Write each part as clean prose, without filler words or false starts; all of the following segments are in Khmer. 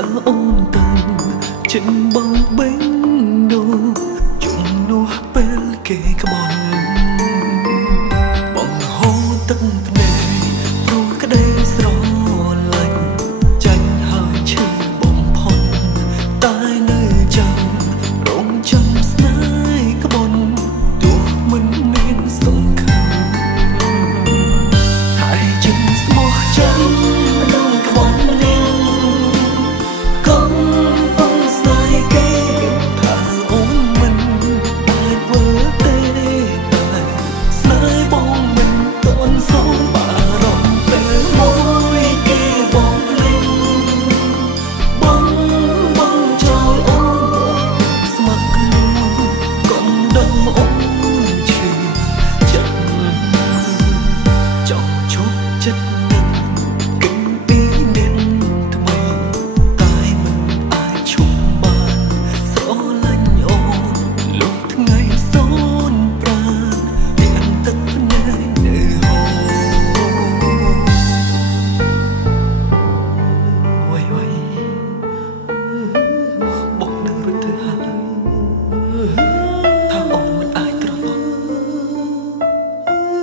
អូនទៅចិនបងបេងដូជំនួសពេលគេក្បត់បងហូរទឹកភ្នែកព្រោះក្តីស្រឡាញ់ចាញ់ហើយឈឺបំផុតតែនៅចាំរងចាំស្នេហ៍ក្បត់ទោះមិនមានសង្ឃឹមតែចិនស្មោះចិន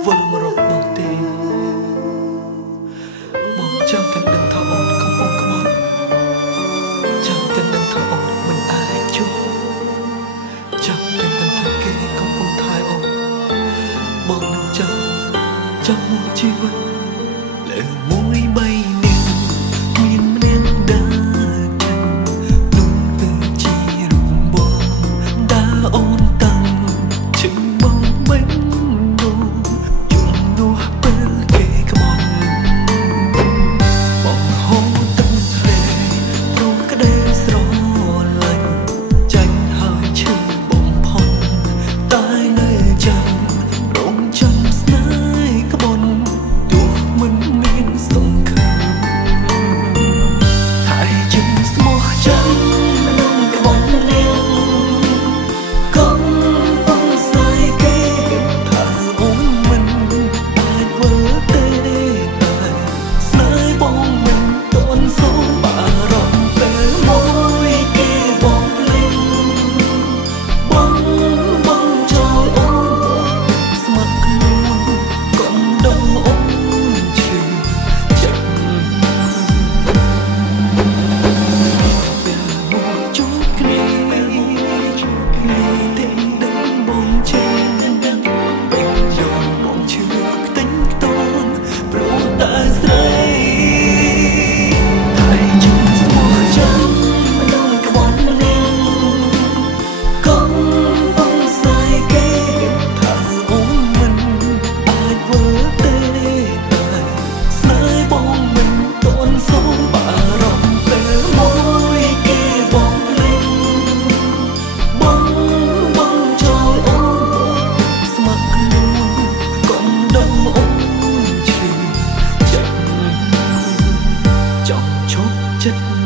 វល់មករកបងទេបងចាំតែដឹងថាអូនកំពុងក្បត់ចាំតែដឹងថាអូនមិនអាចជួបចាំតែដឹងថាគេកំពុងថែអូនបងនឹងចាំមួយជីវិតលើមួយបីនាងមានម្នាក់ដើរចាញ់នោះទៅជារូបបងដើរអូនតាំងជឹងបងបេងចិត្ត